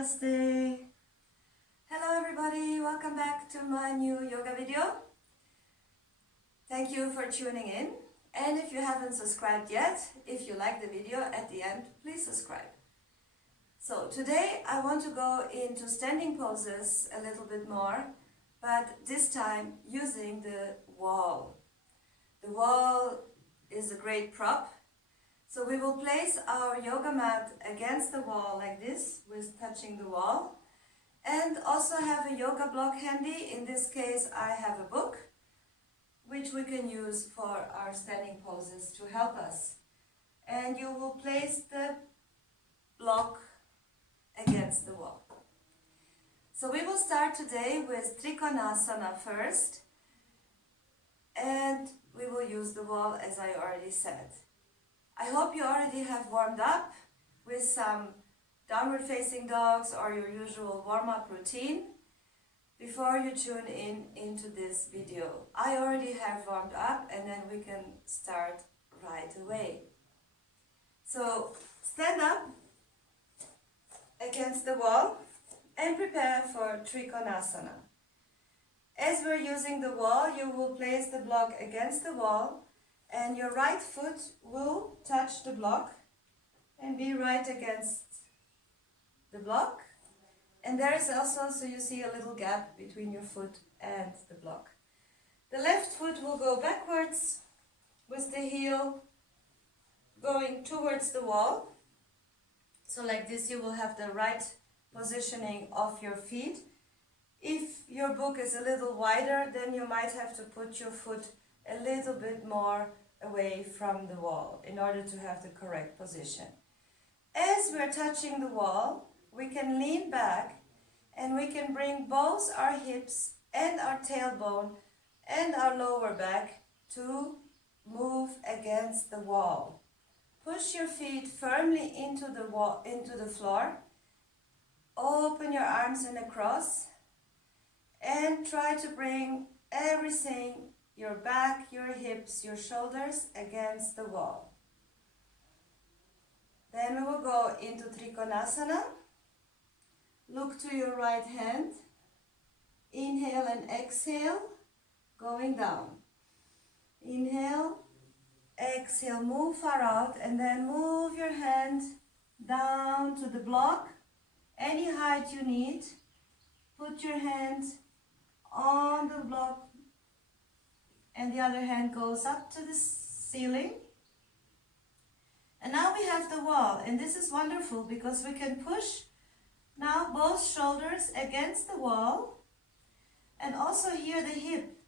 Namaste. Hello everybody, welcome back to my new yoga video. Thank you for tuning in. And if you haven't subscribed yet, if you like the video at the end, please subscribe. So today I want to go into standing poses a little bit more, but this time using the wall. The wall is a great prop. So we will place our yoga mat against the wall like this, with touching the wall. And also have a yoga block handy. In this case I have a book, which we can use for our standing poses to help us. And you will place the block against the wall. So we will start today with Trikonasana first. And we will use the wall as I already said. I hope you already have warmed up with some downward facing dogs or your usual warm-up routine before you tune in into this video. I already have warmed up and then we can start right away. So stand up against the wall and prepare for Trikonasana. As we're using the wall, you will place the block against the wall and your right foot will touch the block and be right against the block. And there is also, so you see a little gap between your foot and the block. The left foot will go backwards with the heel going towards the wall. So like this you will have the right positioning of your feet. If your book is a little wider, then you might have to put your foot a little bit more away from the wall in order to have the correct position. As we're touching the wall, we can lean back and we can bring both our hips and our tailbone and our lower back to move against the wall. Push your feet firmly into the wall, into the floor. Open your arms in a cross and try to bring everything, your back, your hips, your shoulders against the wall. Then we will go into Trikonasana. Look to your right hand. Inhale and exhale, going down. Inhale, exhale, move far out and then move your hand down to the block. Any height you need. Put your hand on the block and the other hand goes up to the ceiling. And now we have the wall, and this is wonderful because we can push now both shoulders against the wall, and also here the hip,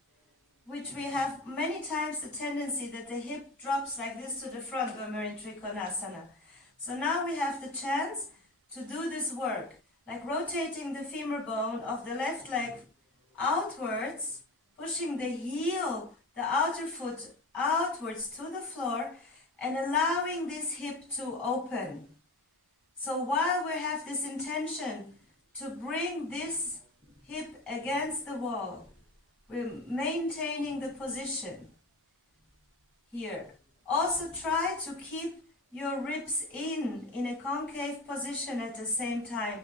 which we have many times the tendency that the hip drops like this to the front when we're in Trikonasana. So now we have the chance to do this work, like rotating the femur bone of the left leg outwards, pushing the heel, the outer foot outwards to the floor and allowing this hip to open. So while we have this intention to bring this hip against the wall, we're maintaining the position here. Also try to keep your ribs in a concave position at the same time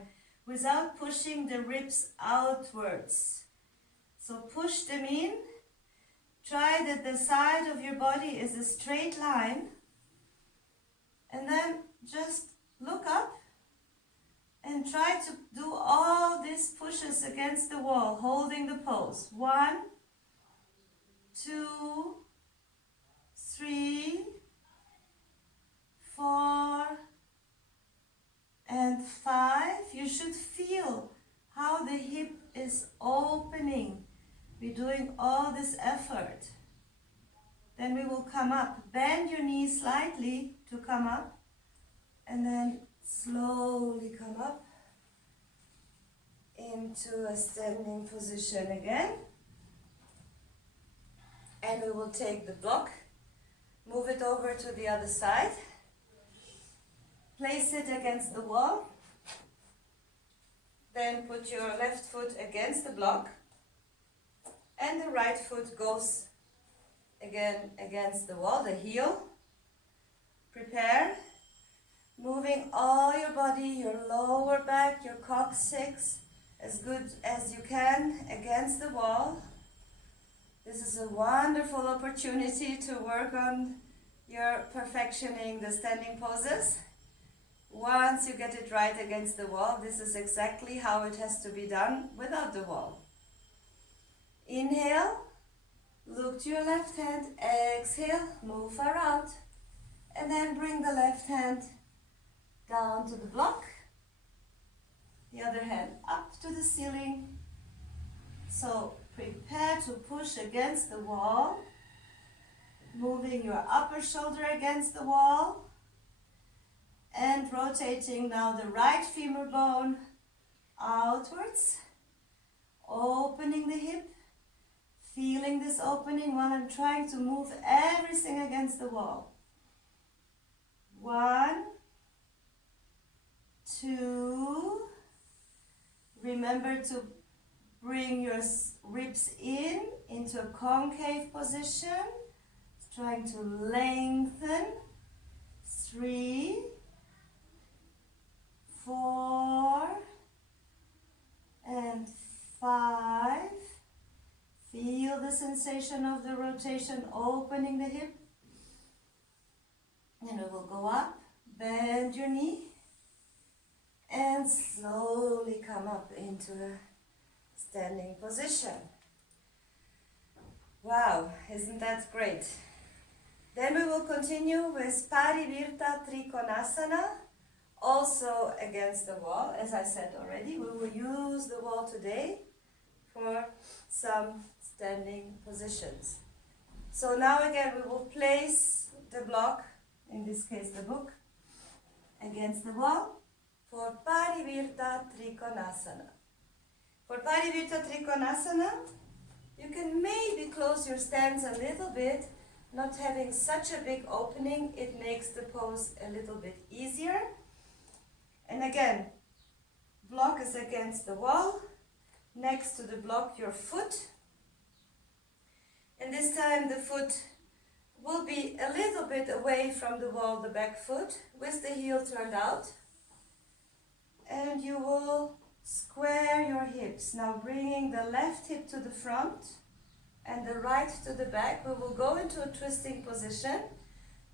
without pushing the ribs outwards. So push them in. Try that the side of your body is a straight line. And then just look up and try to do all these pushes against the wall, holding the pose. 1, 2, 3, 4, and 5. You should feel how the hip is opening. We're doing all this effort. Then we will come up. Bend your knees slightly to come up. And then slowly come up into a standing position again. And we will take the block, move it over to the other side. Place it against the wall. Then put your left foot against the block. And the right foot goes again against the wall, the heel. Prepare. Moving all your body, your lower back, your coccyx, as good as you can against the wall. This is a wonderful opportunity to work on your perfectioning the standing poses. Once you get it right against the wall, this is exactly how it has to be done without the wall. Inhale, look to your left hand, exhale, move far out, and then bring the left hand down to the block, the other hand up to the ceiling. So prepare to push against the wall, moving your upper shoulder against the wall, and rotating now the right femur bone outwards, opening the hip, feeling this opening while I'm trying to move everything against the wall. 1, 2, remember to bring your ribs into a concave position, trying to lengthen. 3, 4, and 5. Feel the sensation of the rotation, opening the hip. And it will go up, bend your knee, and slowly come up into a standing position. Wow, isn't that great? Then we will continue with Parivirta Trikonasana, also against the wall. As I said already, we will use the wall today for some standing positions. So now again we will place the block, in this case the book, against the wall for Parivirta Trikonasana. For Parivirta Trikonasana, you can maybe close your stance a little bit, not having such a big opening. It makes the pose a little bit easier. And again, block is against the wall, next to the block your foot. And this time the foot will be a little bit away from the wall, the back foot, with the heel turned out. And you will square your hips. Now bringing the left hip to the front and the right to the back. We will go into a twisting position.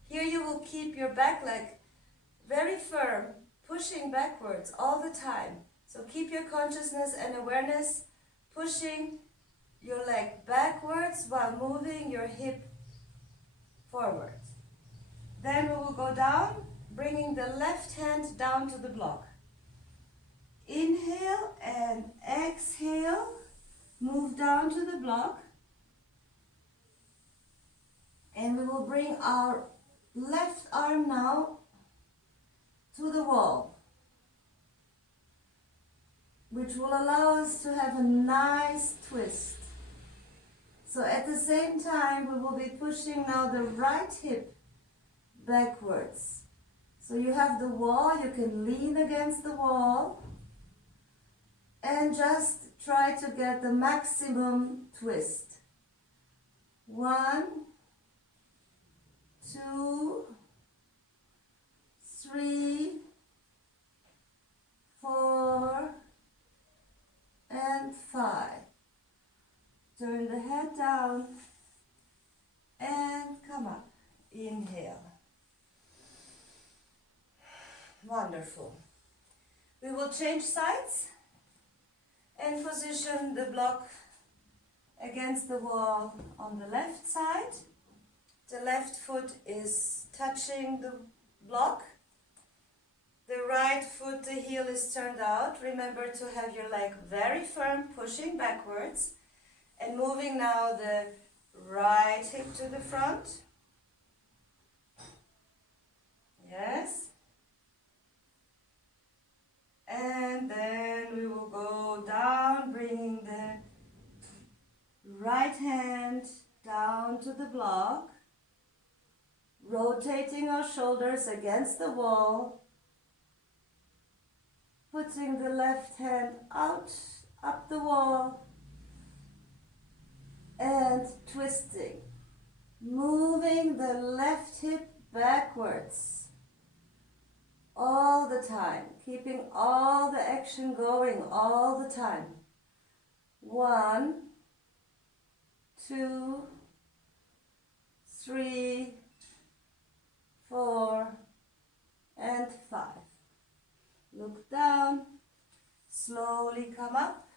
Here you will keep your back leg very firm, pushing backwards all the time. So keep your consciousness and awareness pushing your leg backwards while moving your hip forward. Then we will go down, bringing the left hand down to the block. Inhale and exhale, move down to the block. And we will bring our left arm now to the wall, which will allow us to have a nice twist. So at the same time, we will be pushing now the right hip backwards. So you have the wall, you can lean against the wall and just try to get the maximum twist. 1, 2, 3, 4, and 5. Turn the head down and come up. Inhale. Wonderful. We will change sides and position the block against the wall on the left side. The left foot is touching the block. The right foot, the heel is turned out. Remember to have your leg very firm, pushing backwards. And moving now the right hip to the front. Yes. And then we will go down, bringing the right hand down to the block. Rotating our shoulders against the wall. Putting the left hand out, up the wall. And twisting, moving the left hip backwards. all the time, keeping all the action going all the time. 1, 2, 3, 4, and 5. Look down, slowly come up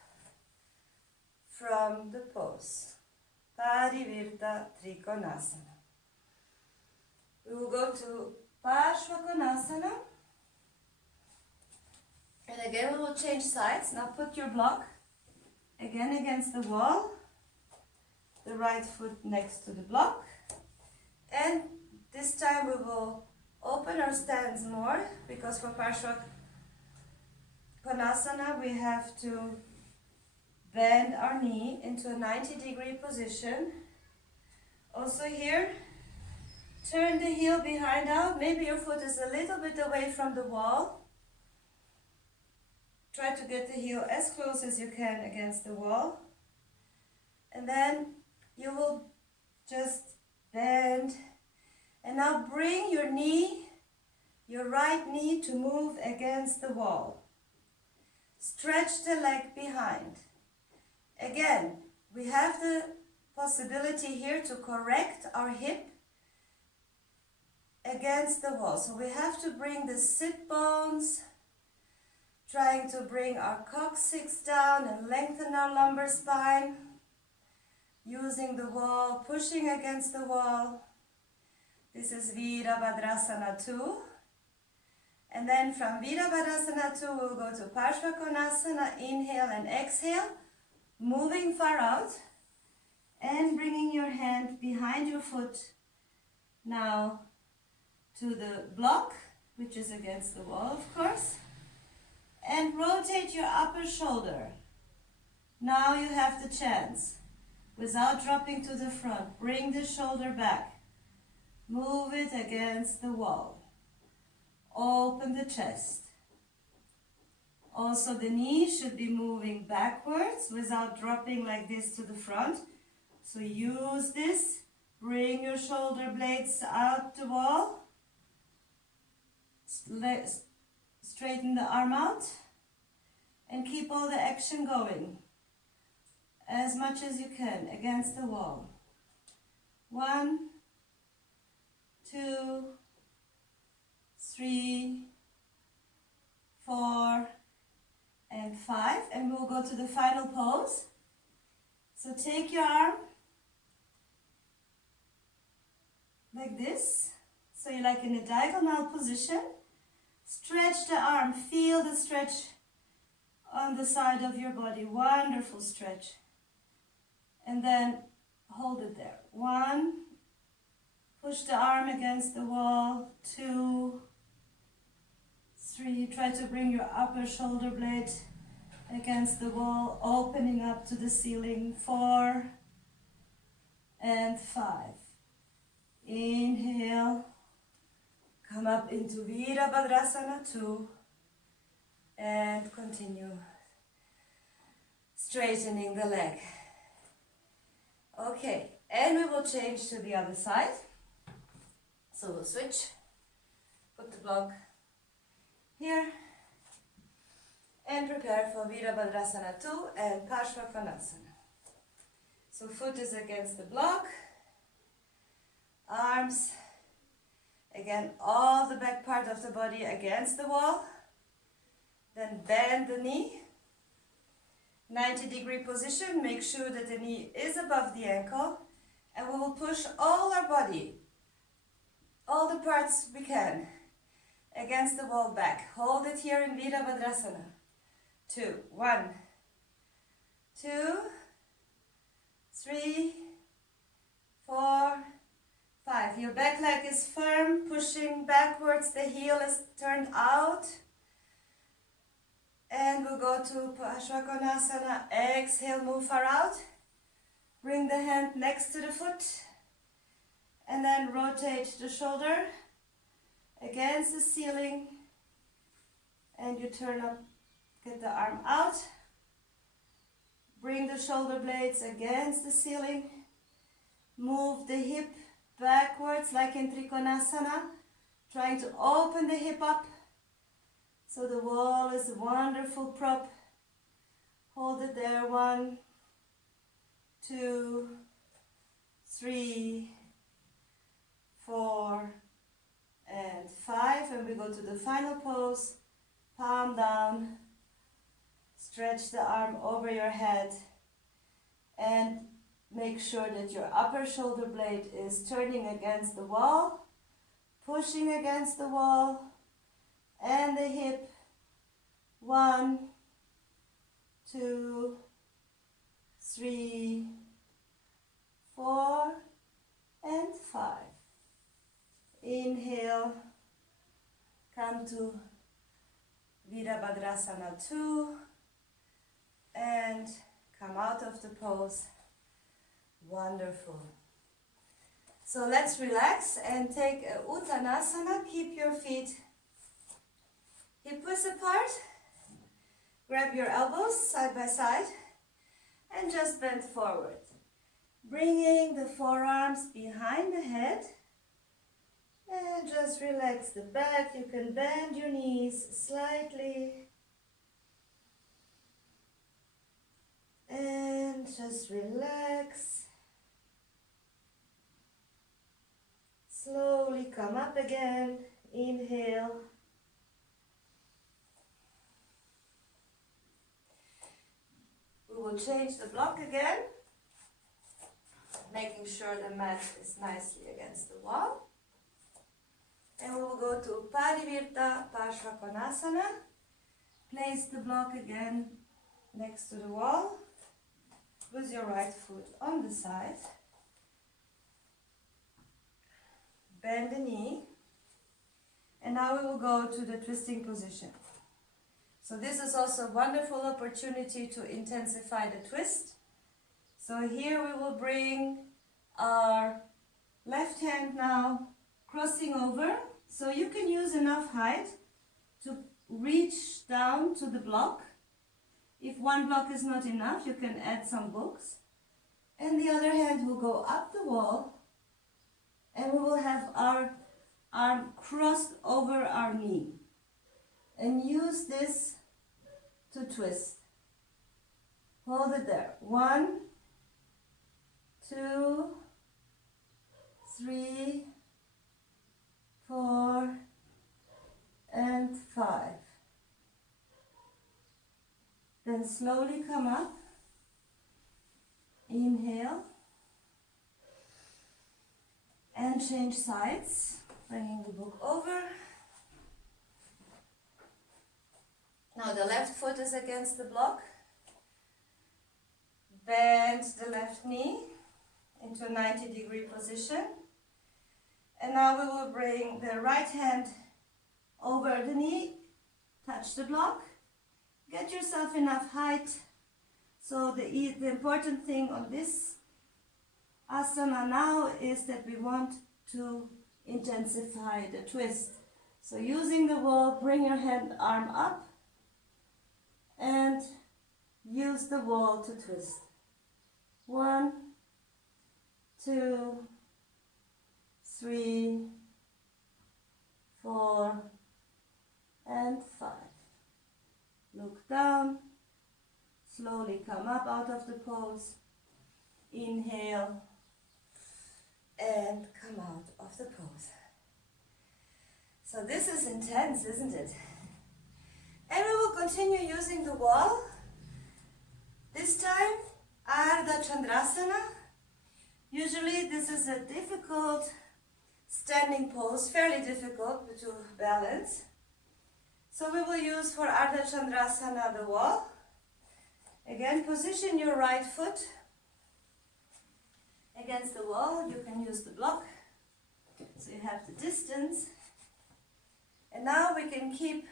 from the pose. Parivirta Trikonasana. We will go to Parshvakonasana. And again we will change sides. Now put your block again against the wall. The right foot next to the block. And this time we will open our stance more, because for Parshvakonasana we have to bend our knee into a 90-degree position. Also here, turn the heel behind out. Maybe your foot is a little bit away from the wall. Try to get the heel as close as you can against the wall. And then you will just bend. And now bring your knee, your right knee, to move against the wall. Stretch the leg behind. Again, we have the possibility here to correct our hip against the wall. So we have to bring the sit bones, trying to bring our coccyx down and lengthen our lumbar spine, using the wall, pushing against the wall. This is Virabhadrasana 2. And then from Virabhadrasana 2, we'll go to Parshvakonasana. Inhale and exhale, moving far out and bringing your hand behind your foot now to the block, which is against the wall, of course. And rotate your upper shoulder. Now you have the chance, without dropping to the front, bring the shoulder back. Move it against the wall. Open the chest. Also the knee should be moving backwards without dropping like this to the front. So use this. Bring your shoulder blades out the wall. Straighten the arm out. And keep all the action going as much as you can against the wall. 1, 2, 3, 4, and 5. And we'll go to the final pose. So take your arm like this. So you're like in a diagonal position. Stretch the arm. Feel the stretch on the side of your body. Wonderful stretch. And then hold it there. 1. Push the arm against the wall. 2, 3. Try to bring your upper shoulder blade against the wall, opening up to the ceiling. 4 and 5. Inhale. Come up into Virabhadrasana 2. And continue straightening the leg. Okay, and we will change to the other side. So we'll switch. Put the block here. And prepare for Virabhadrasana 2 and Parshvakonasana. So foot is against the block. Arms. Again, all the back part of the body against the wall. Then bend the knee. 90-degree position. Make sure that the knee is above the ankle. And we will push all our body, all the parts we can, against the wall back. Hold it here in Virabhadrasana. 2, 1, 2, 3, 4, 5. Your back leg is firm, pushing backwards. The heel is turned out. And we'll go to Parshvakonasana. Exhale, move far out. Bring the hand next to the foot. And then rotate the shoulder against the ceiling. And you turn up, get the arm out. Bring the shoulder blades against the ceiling. Move the hip backwards like in Trikonasana. Trying to open the hip up So the wall is a wonderful prop. Hold it there. 1, 2, 3, 4, and 5. And we go to the final pose. Palm down. Stretch the arm over your head. And make sure that your upper shoulder blade is turning against the wall. Pushing against the wall. And the hip. 1, 2, 3, 4, and 5. Inhale, come to Virabhadrasana 2, and come out of the pose. Wonderful. So let's relax and take a Uttanasana. Keep your feet hip-width apart. Grab your elbows side by side and just bend forward. Bringing the forearms behind the head and just relax the back. You can bend your knees slightly and just relax. Slowly come up again. Inhale. We will change the block again, making sure the mat is nicely against the wall. And we will go to Parivirta Parshvakonasana. Place the block again next to the wall with your right foot on the side. Bend the knee. And now we will go to the twisting position. So this is also a wonderful opportunity to intensify the twist. So here we will bring our left hand now crossing over. So you can use enough height to reach down to the block. If one block is not enough, you can add some books. And the other hand will go up the wall. And we will have our arm crossed over our knee. And use this to twist. Hold it there. 1, 2, 3, 4, and 5. Then slowly come up. Inhale. And change sides. Bringing the book over. Now the left foot is against the block. Bend the left knee into a 90-degree position. And now we will bring the right hand over the knee. Touch the block. Get yourself enough height. So the important thing on this asana now is that we want to intensify the twist. So using the wall, bring your arm up. And use the wall to twist. 1, 2, 3, 4, and 5. Look down. Slowly come up out of the pose. Inhale. And come out of the pose. So this is intense, isn't it? And we will continue using the wall. This time, Ardha Chandrasana. Usually this is a difficult standing pose, fairly difficult to balance. So we will use for Ardha Chandrasana the wall. Again, position your right foot against the wall. You can use the block, so you have the distance. And now we can keep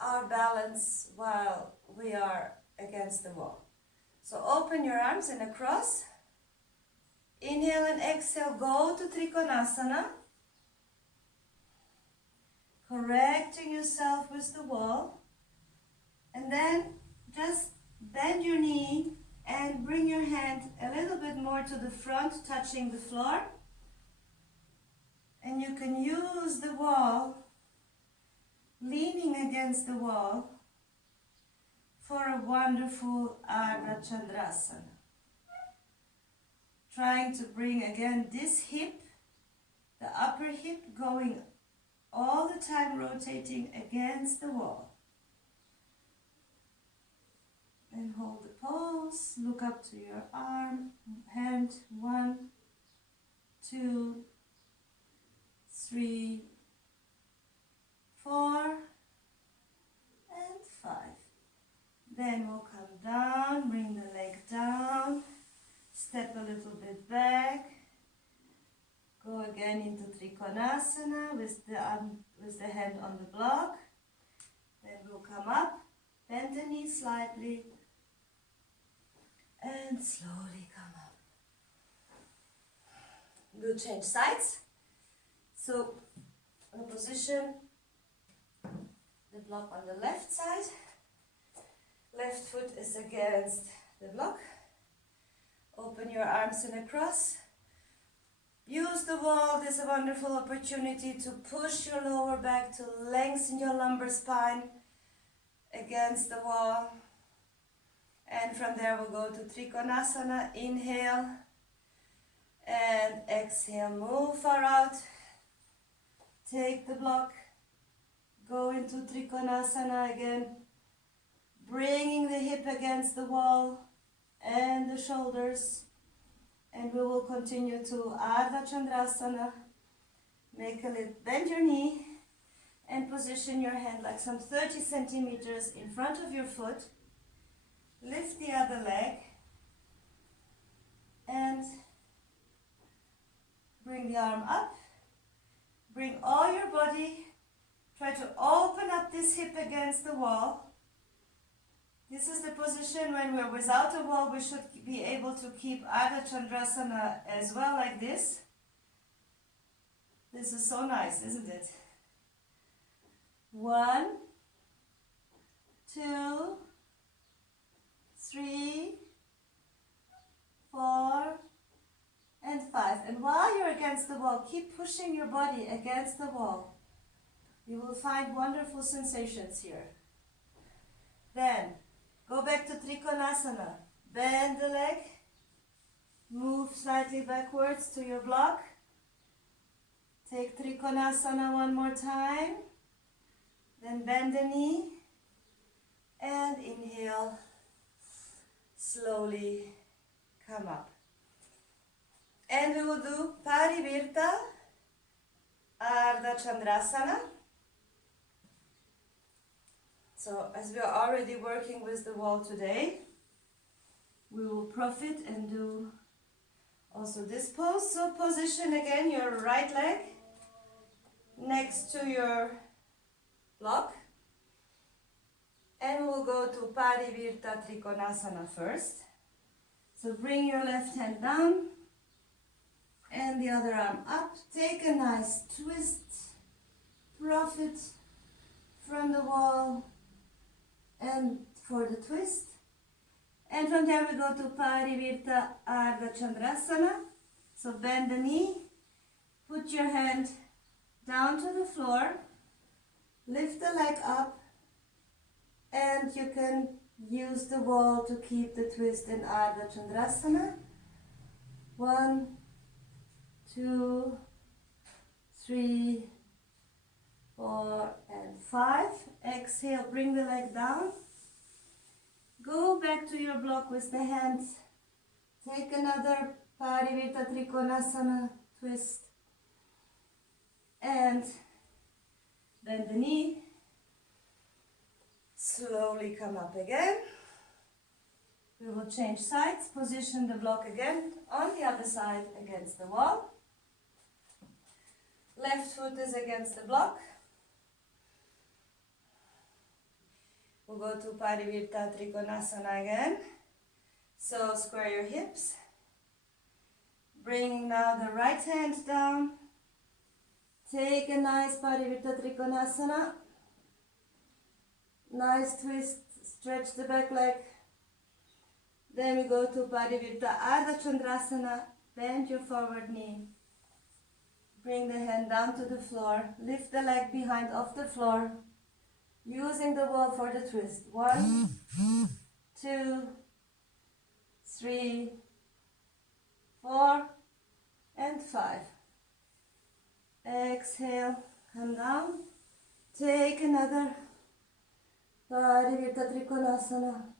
our balance while we are against the wall. So open your arms in a cross. Inhale and exhale, go to Trikonasana. Correcting yourself with the wall. And then just bend your knee and bring your hand a little bit more to the front, touching the floor. And you can use the wall leaning against the wall for a wonderful Ardha Chandrasana. Trying to bring again this hip, the upper hip, going all the time rotating against the wall. And hold the pose, look up to your arm, hand, 1, 2, 3, 4, and 5. Then we'll come down, bring the leg down, step a little bit back, go again into Trikonasana with the hand on the block. Then we'll come up, bend the knee slightly, and slowly come up. We'll change sides. So we'll position the block on the left side. Left foot is against the block. Open your arms in a cross. Use the wall. There's a wonderful opportunity to push your lower back, to lengthen your lumbar spine against the wall. And from there we'll go to Trikonasana. Inhale and exhale. Move far out. Take the block. Go into Trikonasana again. Bringing the hip against the wall and the shoulders. And we will continue to Ardha Chandrasana. Make a little, bend your knee and position your hand like some 30 centimeters in front of your foot. Lift the other leg and bring the arm up. Bring all your body. Try to open up this hip against the wall. This is the position when we're without a wall. We should be able to keep Ardha Chandrasana as well, like this. This is so nice, isn't it? 1, 2, 3, 4, and 5. And while you're against the wall, keep pushing your body against the wall. You will find wonderful sensations here. Then, go back to Trikonasana. Bend the leg. Move slightly backwards to your block. Take Trikonasana one more time. Then bend the knee. And inhale. Slowly come up. And we will do Parivirta Ardha Chandrasana. So as we are already working with the wall today, we will profit and do also this pose. So position again your right leg next to your block. And we'll go to Parivirta Trikonasana first. So bring your left hand down and the other arm up. Take a nice twist, profit from the wall and for the twist. And from there we go to Parivirta Ardha Chandrasana. So bend the knee, put your hand down to the floor, lift the leg up, and you can use the wall to keep the twist in Ardha Chandrasana. 1, 2, 3, 4, and 5. Exhale, bring the leg down. Go back to your block with the hands. Take another Parivirta Trikonasana twist. And bend the knee. Slowly come up again. We will change sides. Position the block again on the other side against the wall. Left foot is against the block. We'll go to Parivirta Trikonasana again. So square your hips. Bring now the right hand down. Take a nice Parivirta Trikonasana. Nice twist, stretch the back leg. Then we go to Parivirta Ardha Chandrasana. Bend your forward knee. Bring the hand down to the floor. Lift the leg behind off the floor. using the wall for the twist. 1, 2, 3, 4, and 5. Exhale, come down. Take another Parivirta Trikonasana.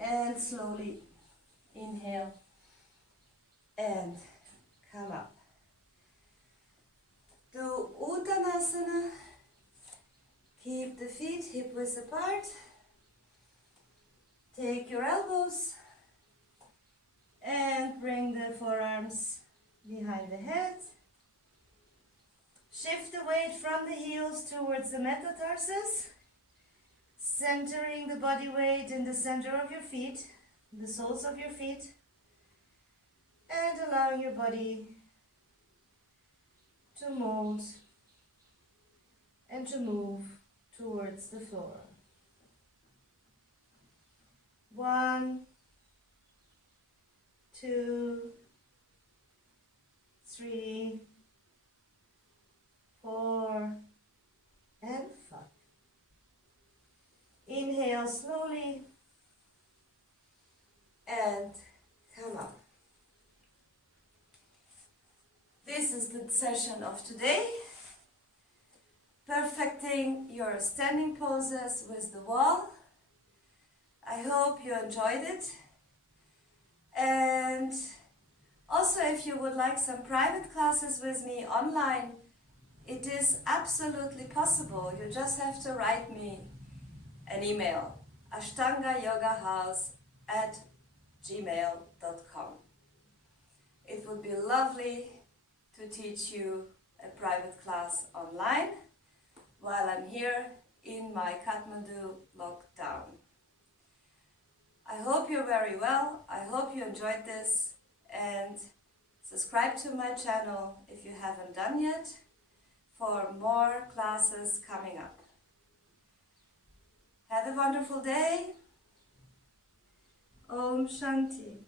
And slowly inhale and come up. Do Uttanasana. Keep the feet hip width apart. Take your elbows and bring the forearms behind the head. Shift the weight from the heels towards the metatarsus, centering the body weight in the center of your feet, the soles of your feet, and allowing your body to mold and to move towards the floor. 1, 2, 3, 4, and 5. Inhale slowly and come up. This is the session of today. Perfecting your standing poses with the wall. I hope you enjoyed it. And also, if you would like some private classes with me online, it is absolutely possible. You just have to write me an email, ashtangayogahouse@gmail.com. It would be lovely to teach you a private class online while I'm here in my Kathmandu lockdown. I hope you're very well. I hope you enjoyed this, and subscribe to my channel if you haven't done yet for more classes coming up. Have a wonderful day. Om Shanti.